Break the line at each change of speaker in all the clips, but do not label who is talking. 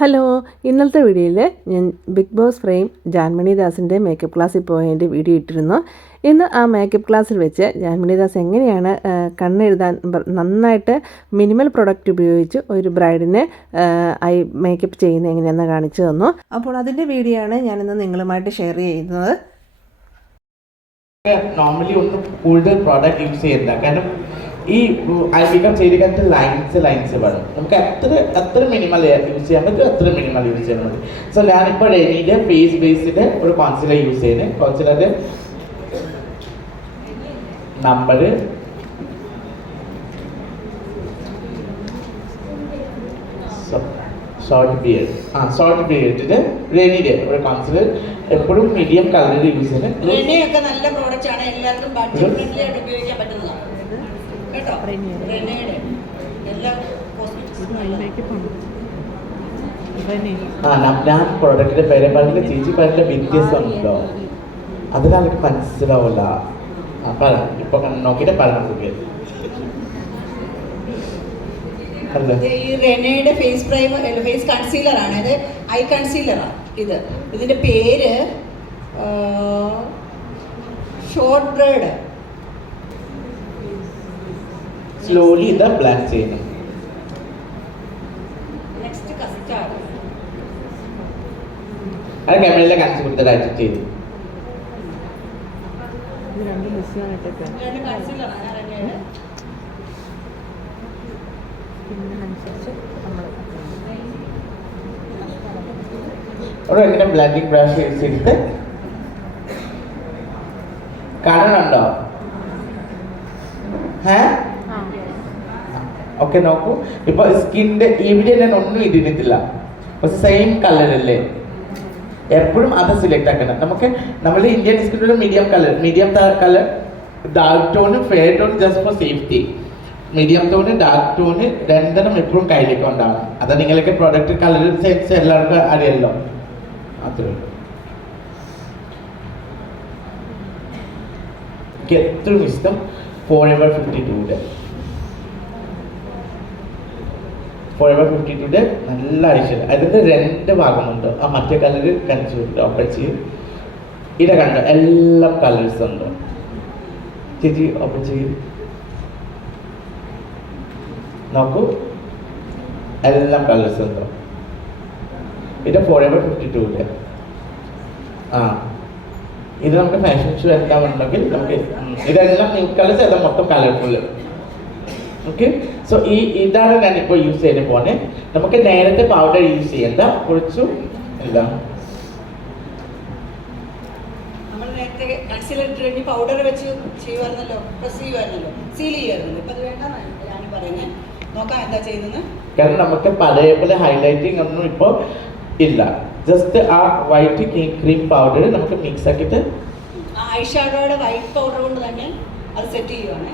Hello ഇന്നലത്തെ വീഡിയോയിൽ ഞാൻ ബിഗ് ബോസ് ഫ്രെയിം ജാൻമണി ദാസിന്റെ മേക്കപ്പ് ക്ലാസ്സിൽ പോയതിന്റെ വീഡിയോ ഇട്ടിരുന്നു. ഇന്ന് ആ മേക്കപ്പ് ക്ലാസ്സിൽ വെച്ച് ജാൻമണി ദാസ് എങ്ങനെയാണ് കണ്ണെഴുതാൻ നന്നായിട്ട് മിനിമൽ പ്രൊഡക്റ്റ് ഉപയോഗിച്ച് ഒരു ബ്രൈഡിനെ ഐ മേക്കപ്പ് ചെയ്യുന്നത് എങ്ങനെയാണെന്ന് കാണിച്ചു തന്നു. അപ്പോൾ അതിന്റെ വീഡിയോ ആണ് ഞാനിന്ന് നിങ്ങളുമായിട്ട് ഷെയർ ചെയ്യുന്നത്.
നോർമലി ഒന്നും കൂടുതൽ പ്രോഡക്റ്റ് യൂസ് ചെയ്യണ്ട. കാരണം ഈ ഐബികം ചെയ്തിട്ട് ലൈൻസ് ലൈൻസ് വേണം. നമുക്ക് എത്ര എത്ര മിനിമൽ യൂസ് ചെയ്യാൻ പറ്റും എത്ര മിനിമൽ യൂസ് ചെയ്യാൻ മതി സോ ഞാനിപ്പോൾ റെനിയുടെ ഫേസ് ബേസ്ഡ് ഒരു കോൺസിലർ യൂസ് ചെയ്യുന്നത് കോൺസിലറിന്റെ നമ്പർ ഷോർട്ട് ബിയർഡ് ആ ഷോർട്ട് ബിയർഡിന്റെ റെനിയുടെ ഒരു കോൺസിലർ എപ്പോഴും മീഡിയം കളറിൽ യൂസ് ചെയ്യുന്നത്
കേട്ടോ. റെനയുടെ. എല്ലാ നല്ലതാണ്
ആ ഞാൻ പ്രോഡക്റ്റിന്റെ പേര് പറഞ്ഞ ചേച്ചി പറഞ്ഞ വ്യത്യാസമുണ്ടോ? അതിനാൽ എനിക്ക് മനസ്സിലാവില്ല പറ. ഇപ്പൊ നോക്കിട്ട് പറഞ്ഞു
ഈ റെനയുടെ ഫേസ് പ്രൈം ഫേസ് കൺസീലർ ആണ്. ഇത് ഐ കൺസീലറാണ് ഇത്. ഇതിന്റെ പേര് ഷോർട്ട് ബ്രേഡ്
സ്ലോലി ഇത് ബ്ലാക്ക് ചെയ്യണം അത് ക്യാമറയിലെ കാണിച്ചു കൊടുത്തിട്ട് ചെയ്തു. അവിടെ എങ്ങനെ ബ്ലാൻഡിങ് ബ്രാഷ് യൂസ് ഓക്കെ നോക്കൂ. ഇപ്പൊ സ്കിന്റെ ഇവിടെ ഞാൻ ഒന്നും ഇടിഞ്ഞിട്ടില്ല പക്ഷെ സെയിം കളർ അല്ലേ? എപ്പോഴും അത് സെലക്ട് ആക്കണം. നമുക്ക് നമ്മുടെ ഇന്ത്യൻ സ്കിന്നിൽ medium colour medium colour dark tone fair tone just for safety medium tone dark tone രണ്ടെണ്ണം എപ്പോഴും കയ്യിലേക്ക് ഉണ്ടാവണം അത് നിങ്ങളൊക്കെ പ്രൊഡക്റ്റ് കളർ സെൻസ് എല്ലാവർക്കും അറിയല്ലോ അത്രേ ഉള്ളൂ. ഏറ്റവും ഇഷ്ടം ഫോർ എവർ ഫിഫ്റ്റി ടൂടെ എവർ ഫിഫ്റ്റി നല്ല ഐശ്വര്യം അതിന്റെ രണ്ട് ഭാഗമുണ്ട്. ആ മറ്റേ കളർ ഓപ്പൺ ചെയ്യും. ഇത കണ്ടോ? എല്ലാ കളേഴ്സ് ഉണ്ട്? ചേച്ചി ചെയ്യും. നോക്കൂ. എല്ലാം കളേഴ്സ് ഉണ്ട്? ഇത് ഫോർ എവർ ഫിഫ്റ്റി ടൂടെ ആ. ഇത് നമുക്ക് ഫാഷൻ ഷോ എന്താണെന്നുണ്ടെങ്കിൽ നമുക്ക് ഉം, ഇതെല്ലാം കളേഴ്സ് അത് മൊത്തം കളർഫുൾ ഓക്കെ സോ ഈ ഇതാണ് ഞാൻ ഇപ്പോൾ യൂസ് ചെയ്യുന്ന പോണേ. നമുക്ക് നേരത്തെ പൗഡർ യൂസ് ചെയ്യണ്ട കുറച്ചു ഇല്ല
നമ്മൾ നേരത്തെ കൺസീലർ ഇട്ട് പൗഡർ വെച്ച് ചെയ്യുമായിരുന്നല്ലോ പ്രസ് ചെയ്യുമായിരുന്നല്ലോ സീൽ ചെയ്യുമായിരുന്നല്ലോ ഇപ്പം അത് വേണ്ടെന്നാണ് ഞാൻ പറയുന്നത് നോക്കാം എന്താ ചെയ്യുന്നത്
കാരണം നമുക്ക് പഴയ പോലെ ഹൈലൈറ്റിംഗ് ഒന്നും ഇപ്പോൾ ഇല്ല. ജസ്റ്റ് ആ വൈറ്റ് ക്രീം പൗഡർ നമുക്ക് മിക്സ് ആക്കിയിട്ട്
ഐ ഷാഡോയുടെ വൈറ്റ് പൗഡർ കൊണ്ട് തന്നെ അത് സെറ്റ് ചെയ്യുവാണ്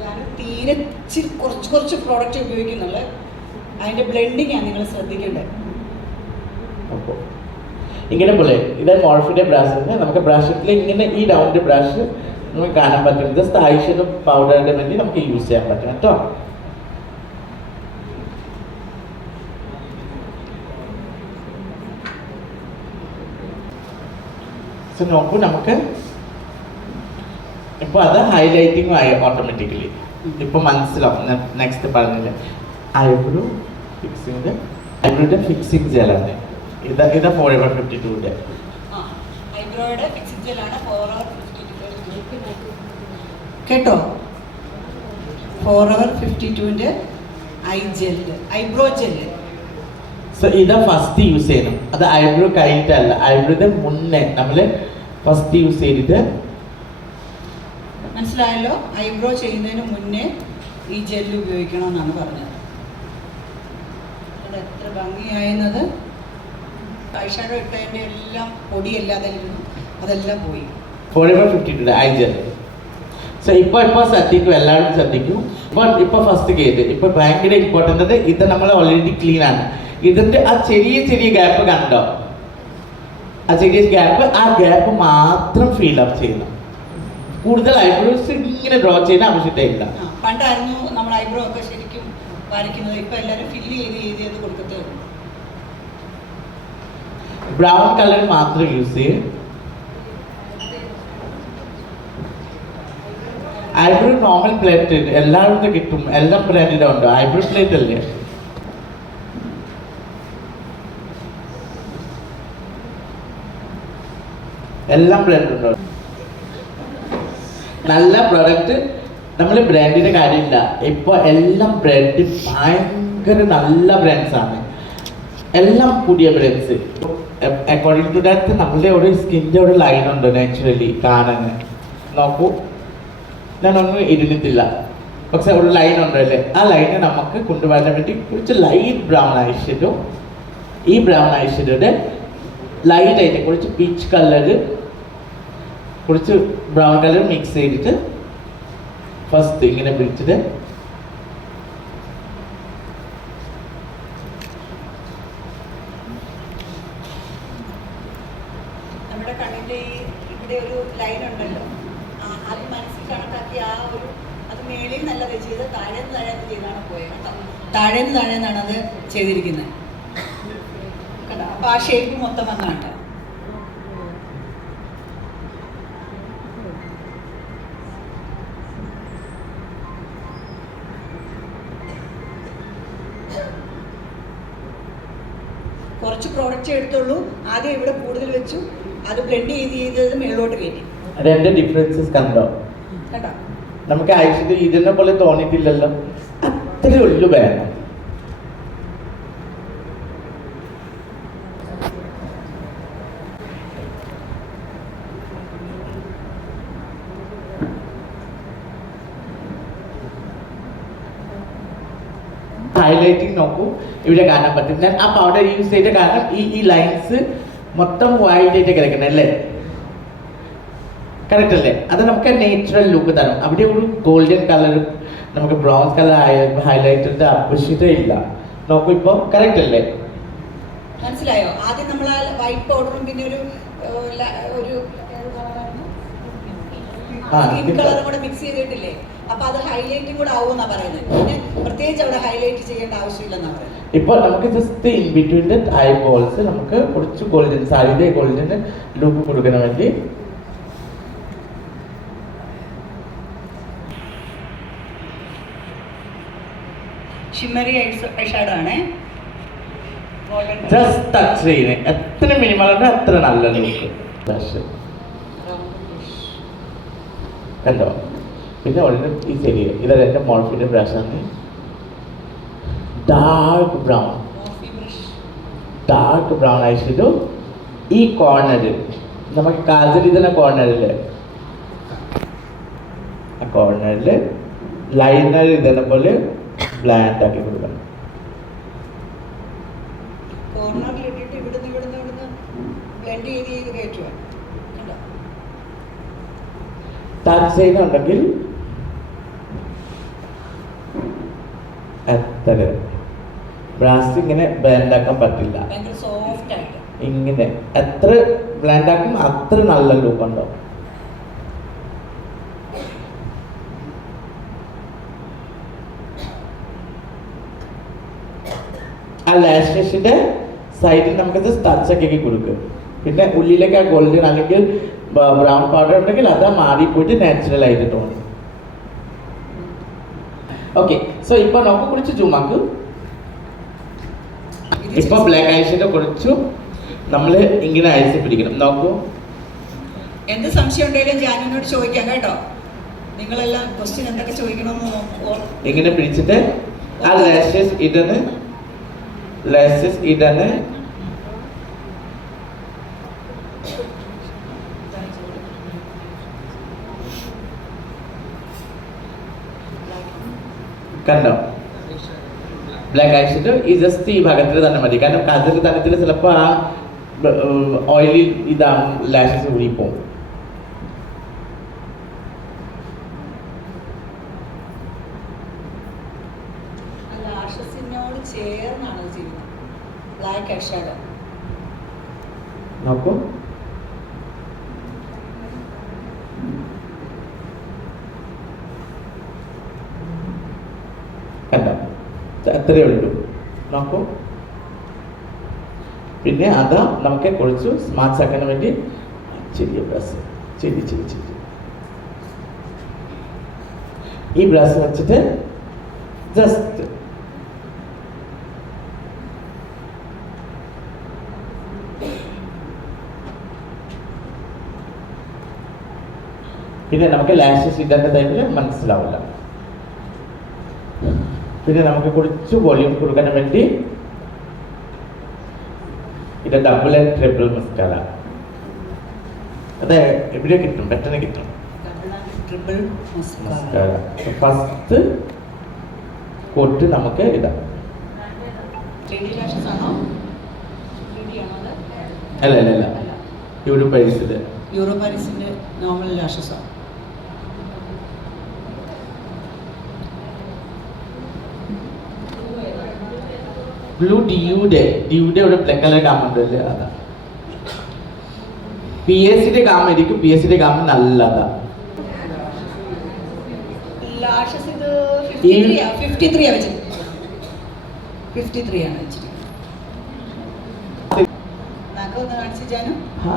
ഞാൻ തീരെ ഇച്ചിരി കുറച്ച് കുറച്ച് പ്രോഡക്റ്റ് ഉപയോഗിക്കുന്നുള്ളു ബ്ലെൻഡിങ് ആണ് നിങ്ങൾ ശ്രദ്ധിക്കേണ്ടത്.
ഇങ്ങനെ പോലെ ഇത് മോൾഫിന്റെ ബ്രാഷ് നമുക്ക് ബ്രാഷത്തിൽ ഇങ്ങനെ ഈ ഡൗണിന്റെ ബ്രാഷ് നമുക്ക് കാണാൻ പറ്റും. ജസ്റ്റ് ഐഷനും പൗഡറിന്റെ വേണ്ടി നമുക്ക് യൂസ് ചെയ്യാൻ പറ്റും കേട്ടോ. നോക്കൂ നമുക്ക് ഇപ്പോൾ അത് ഹൈലൈറ്റിംഗ് ആയി ഓട്ടോമാറ്റിക്കലി ഇപ്പോൾ മനസ്സിലാവും. നെക്സ്റ്റ് പറഞ്ഞില്ല. ഐബ്രോ ഫിക്സിങ് ഐബ്രോയുടെ ഫിക്സിങ് ജെലാണ് ഇത് ഇത് ഫോർ എവർ ഫിഫ്റ്റി
അവർ കേട്ടോ? ഫോർ അവർ ഫിഫ്റ്റി ടുവിന്റെ eye gel eyebrow gel
so ഇതാ ഫസ്റ്റ് യൂസ് ചെയ്യണം അത് ഐബ്രോ കഴിഞ്ഞിട്ടല്ല. ഐബ്രോയുടെ മുന്നേ നമ്മൾ ഫസ്റ്റ് യൂസ് ചെയ്തിട്ട്
മനസ്സിലായല്ലോ? ഐബ്രോ ചെയ്യുന്നതിന് മുന്നേ ഈ ജെല്ല് ഉപയോഗിക്കണമെന്നാണ് പറഞ്ഞത്. അത് എത്ര ഭംഗിയായിരുന്നത് ഐഷാഡോ ഇട്ടതിന്റെ എല്ലാം പൊടിയല്ലാതെ അതെല്ലാം പോയി.
Forever fifty two eye gel so ഇപ്പോൾ ഇപ്പോൾ ശ്രദ്ധിക്കും എല്ലാവരും ശ്രദ്ധിക്കും. ഇപ്പോൾ ഇപ്പോൾ ഫസ്റ്റ് കേട്ട് ഇപ്പോൾ ഭയങ്കര ഇമ്പോർട്ടന്റ് ഇത് നമ്മൾ ഓൾറെഡി ക്ലീൻ ആണ്. ഇതിന്റെ ആ ചെറിയ ചെറിയ ഗ്യാപ്പ് കണ്ടോ? ആ ചെറിയ ഗ്യാപ്പ് ആ ഗ്യാപ്പ് മാത്രം ഫീൽ അപ്പ് ചെയ്യണം. കൂടുതൽ ഐബ്രോസ് ഇങ്ങനെ ഡ്രോ ചെയ്യുന്ന ആവശ്യമില്ല.
ഇല്ല പണ്ടായിരുന്നു നമ്മൾ ഐബ്രോ ഒക്കെ ശരിക്കും വരയ്ക്കുന്നത്. ഇപ്പൊ എല്ലാവരും ഫില്ല് ചെയ്ത് ചെയ്ത് ചെയ്ത് കൊടുക്കത്തേ
ബ്രൗൺ കളർ മാത്രം യൂസ് ചെയ്യും. ഐബ്രോ നോർമൽ പ്ലേറ്റ് എല്ലായിടത്തും കിട്ടും. എല്ലാം ബ്രാൻഡിന്റെ ഉണ്ട്? ഐബ്രോ പ്ലേറ്റ് അല്ലേ? എല്ലാം ബ്രാൻഡ് ഉണ്ട്? നല്ല പ്രൊഡക്റ്റ് നമ്മൾ ബ്രാൻഡിന്റെ കാര്യമില്ല. ഇപ്പൊ എല്ലാം ബ്രാൻഡ് ഭയങ്കര നല്ല ബ്രാൻഡ്സ് ആണ്. എല്ലാം പുതിയ ബ്രാൻഡ്സ് അക്കോർഡിംഗ് ടു ദാറ്റ് നമ്മളുടെ ഒരു സ്കിന്റെ ഒരു ലൈൻ ഉണ്ട് നാച്ചുറലി കാണാൻ. നോക്കൂ. ഞാനൊന്നും ഇരുന്നിട്ടില്ല. പക്ഷെ ഒരു ലൈൻ ഉണ്ടല്ലേ ആ ലൈന് നമുക്ക് കൊണ്ടുവരാൻ വേണ്ടി കുറച്ച് ലൈറ്റ് ബ്രൗൺ ഐഷഡോ ഈ ബ്രൗൺ ഐഷഡോയുടെ ലൈറ്റ് ആയിട്ട് കുറച്ച് പീച്ച് കളറ് കുറച്ച് ബ്രൗൺ കളർ മിക്സ് ചെയ്തിട്ട് ഫസ്റ്റ് ഇങ്ങനെ പിടിച്ചിട്ട്
താഴേന്ന് കേട്ടോ. താഴേന്നാണ് അത് ചെയ്തിരിക്കുന്നത് കണ്ടോ? അപ്പൊ ആ ഷേപ്പ് മൊത്തം വന്നാണ്ട് കുറച്ച് പ്രോഡക്റ്റ് എടുത്തുള്ളൂ. ആദ്യം ഇവിടെ കൂടുതൽ വെച്ചു. അത് ബ്ലെൻഡ് ചെയ്ത് ചെയ്തത് മേളോട്ട് കയറ്റി.
രണ്ട് ഡിഫറൻസസ് കണ്ടോ?
കേട്ടോ
നമുക്ക് ആക്ച്വലി ഇതിനെ പോലെ തോന്നിയിട്ടില്ലല്ലോ? അത്രേ ഉള്ളു വേണം ഹൈലൈറ്റിംഗ് നോക്കൂ. ഇവിടെ കാണാൻ പറ്റും. ഞാൻ ആ പൗഡർ യൂസ് ചെയ്ത കാരണം ഈ ഈ ലൈൻസ് മൊത്തം വൈഡ് ആയിട്ട് കിടക്കുന്നത് അല്ലേ? കറക്റ്റ് അല്ലേ? അത് നമുക്ക് നേച്ചുറൽ ലുക്ക് തരും അവിടെ ഒരു ഗോൾഡൻ കളറും നമുക്ക് ബ്രൗൺ കളർ ഹൈലൈറ്ററിന്റെ ഇല്ല. നോക്കൂ ഇപ്പോൾ കറക്റ്റ് അല്ലേ?
മനസ്സിലായോ? ആദ്യം നമ്മൾ ആ വൈറ്റ് പൗഡറും പിന്നെ ഒരു ഒരു കളറും. കൂടെ മിക്സ് ചെയ്തിട്ടില്ലേ? അപ്പൊ അത് ഹൈലൈറ്റും കൂടെ ആവുമെന്നാ പറയുന്നത്. പിന്നെ പ്രത്യേകിച്ച് അവിടെ ഹൈലൈറ്റ് ചെയ്യേണ്ട ആവശ്യമില്ലെന്നാ പറയുന്നത്.
ഇപ്പോൾ നമുക്ക് just in between the eye balls നമുക്ക് കുറച്ച് ഗോൾഡൻ സാരിയുടെ ഗോൾഡൻ ലുക്ക് കൊടുക്കാൻ വേണ്ടി
ഷിമ്മറി ഐഷാഡോ ആണ്.
ജസ്റ്റ് ടച്ച് ചെയ്യുന്നത് എത്ര മിനിമം ആണ് അത്ര നല്ല ലുക്ക് എന്തോ പിന്നെ ഉടനെ ഈ ചെറിയ ഇതാണ് എന്റെ മോൾഫിന്റെ ബ്രഷാണ് ഡാർക്ക് ബ്രൗൺ ഡാർക്ക് ബ്രൗൺ ആയിട്ട് ഈ കോർണറിൽ നമുക്ക് കാജൽ ഇതിന്റെ കോർണറിൽ ആ കോർണറിൽ ലൈനർ ഇതിനെ പോലെ ബ്ലാൻഡ് ആക്കി കൊടുക്കണം.
കോർണറിൽ ഇട്ടിട്ട് ഇവിടുന്ന് ഇവിടുന്ന് ഇവിടുന്ന് ബ്ലെൻഡ് ചെയ്ത് ചെയ്ത് കയറ്റുക കണ്ടോ
ടച്ച് ചെയ്യുന്നുണ്ടെങ്കിൽ എത്ര ബ്രാസ് ഇങ്ങനെ ബ്ലാൻഡ് ആക്കാൻ പറ്റില്ല ഇങ്ങനെ എത്ര ബ്ലാൻഡ് ആക്കും അത്ര നല്ല ലുക്ക് ഉണ്ടാവും ആ ലാഷസിന്റെ സൈഡിൽ നമുക്ക് ടച്ച് ഒക്കെ കൊടുക്കും. പിന്നെ ഉള്ളിലേക്ക് ആ ഗോൾഡൻ അല്ലെങ്കിൽ ബ്രൗൺ പൗഡർ ഉണ്ടെങ്കിൽ അത് മാറിപ്പോയിട്ട് നാച്ചുറൽ ആയിട്ട് തോന്നും. ഓക്കെ സോ ഇപ്പൊ നമുക്ക് കുറച്ച് ചുമക്ക്
ഇത്
ഇപ്പൊ ബ്ലാക്ക് ഐസിന്റെ കുറച്ചു നമ്മൾ ഇങ്ങനെ ഐസ് പിടിക്കണം. നോക്കൂ.
എന്ത് സംശയം ഉണ്ടെങ്കിലും ജാനുവിനോട് ചോദിക്കാം കേട്ടോ. നിങ്ങളെല്ലാം ക്വസ്റ്റ്യൻ എന്തൊക്കെ ചോദിക്കണമെന്ന് എങ്ങനെ
ഇങ്ങനെ പിടിച്ചിട്ട് ആ ലാഷസ് ഇടന്ന് ലാഷസ് ഇടന്ന് കണ്ടോ? ബ്ലാക്ക് ആയിട്ട് ഈ ജസ്റ്റ് ഈ ഭാഗത്തിൽ തന്നെ മതി. കാരണം കതിൽ തലത്തിൽ ചിലപ്പോൾ ആ ഓയിലി ഇതാണ് ലാഷസ്
ഊടിപ്പോകും ചേർന്നാണ് ചെയ്യുന്നത് ബ്ലാക്ക് ഐഷാഡോ
നോക്കൂ കണ്ടോ അത്രയേ ഉള്ളൂ. നോക്കൂ പിന്നെ അതാ നമുക്ക് കുറച്ച് സ്മാർട്ട്സ് ആക്കാൻ വേണ്ടി ചെറിയ ബ്രസ് ചെറിയ ചെറിയ ചെറിയ. ഈ ബ്രസ് വെച്ചിട്ട് ജസ്റ്റ് പിന്നെ നമുക്ക് ലാഷസ് ഇടേണ്ട ടൈമിൽ മനസ്സിലാവില്ല. പിന്നെ നമുക്ക് കുറച്ച് വോളിയം കൊടുക്കാൻ വേണ്ടി ഇത് ഡബിൾ ആൻഡ് ട്രിപ്പിൾ മസ്കാല അത് എവിടെ കിട്ടും പെട്ടെന്ന് കിട്ടും ഫസ്റ്റ് കോട്ട് നമുക്ക് ഇടാം. അല്ല അല്ല അല്ല. ഇവിടെ പൈസ
യൂറോ പാരീസിന്റെ നോർമൽ ലാഷസ് ആണ്?
ബ്ലൂ ഡിയുടെ ഡിയുടെ ഒരു ബ്ലാക്ക് കളർ ഗാമ ഉണ്ടല്ലേ അതാ. പി എസ് സിയുടെ കാമായിരിക്കും പി എസ് സിയുടെ ഗാമ നല്ലതാ.
എപ്പോ നോക്കും വെച്ചത് ഫിഫ്റ്റി ത്രീ ആണ് വെച്ചിരിക്കുന്നത് നഖം ഒന്ന് കാണിച്ചു ജാനു
ആ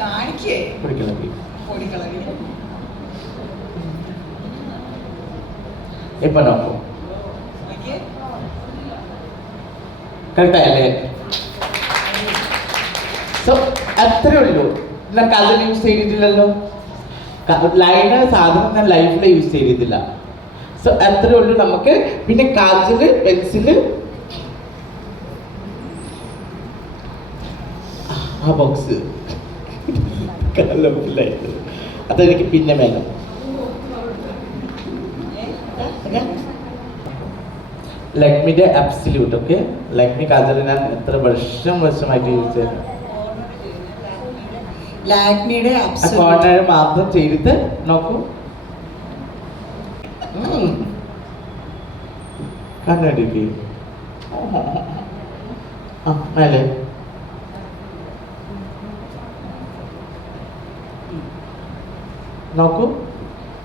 കാണിക്കേ
കുടിക്കണം
പൊടിക്കളവി
ഇപ്പൊ നോക്കൂ
നോക്കിയേ
ആയല്ലേ സോ അത്രേ ഉള്ളൂ. ഞാൻ കലർ യൂസ് ചെയ്തിട്ടില്ലല്ലോ. ലൈന സാധനം ഞാൻ ലൈഫിൽ യൂസ് ചെയ്തിട്ടില്ല. സോ അത്രേ ഉള്ളൂ നമുക്ക്. പിന്നെ കാജൽ പെൻസിൽ ആ ബോക്സ് അതെനിക്ക് പിന്നെ വേണം. ലക്മിന്റെ അബ്സല്യൂട്ട് ഓക്കെ ലക്മി കാജൽ ഞാൻ എത്ര വർഷം വർഷമായിട്ട് യൂസ് ചെയ്യുന്നു?
ലാക്മിയുടെ
ആ
അബ്സല്യൂട്ട്
കോർണർ മാത്രം ചെയ്തിട്ട് നോക്കൂ. ഉം. കണ്ണടിക്ക് ആ മേലെ. നോക്കൂ.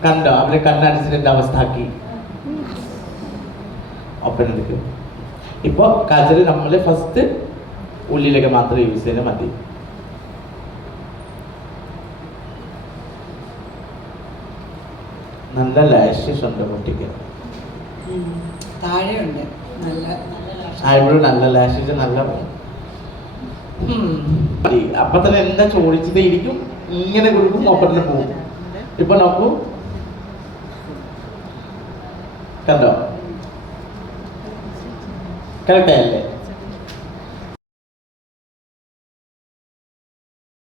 കണ്ടോ? അവരെ കണ്ണടിച്ചിട്ട് അവസ്ഥ ഒപ്പന എടുക്കും. ഇപ്പോൾ കാച്ചറി നമ്മൾ ഫസ്റ്റ് ഉള്ളിലൊക്കെ മാത്രം യൂസ് ചെയ്താൽ മതി. നല്ല ലാഷസ് ഉണ്ട് കുട്ടിക്ക്.
താഴെയുണ്ട്. നല്ല നല്ല ലാഷസ്
ഐബ്രോ നല്ല ലാഷസ്. അപ്പൊ തന്നെ എന്താ ചോദിച്ചത് ഇരിക്കും ഇങ്ങനെ കൊടുക്കും ഒപ്പത്തിന് പോകും. ഇപ്പൊ നോക്കൂ. കണ്ടോ? കറക്റ്റ് അല്ലേ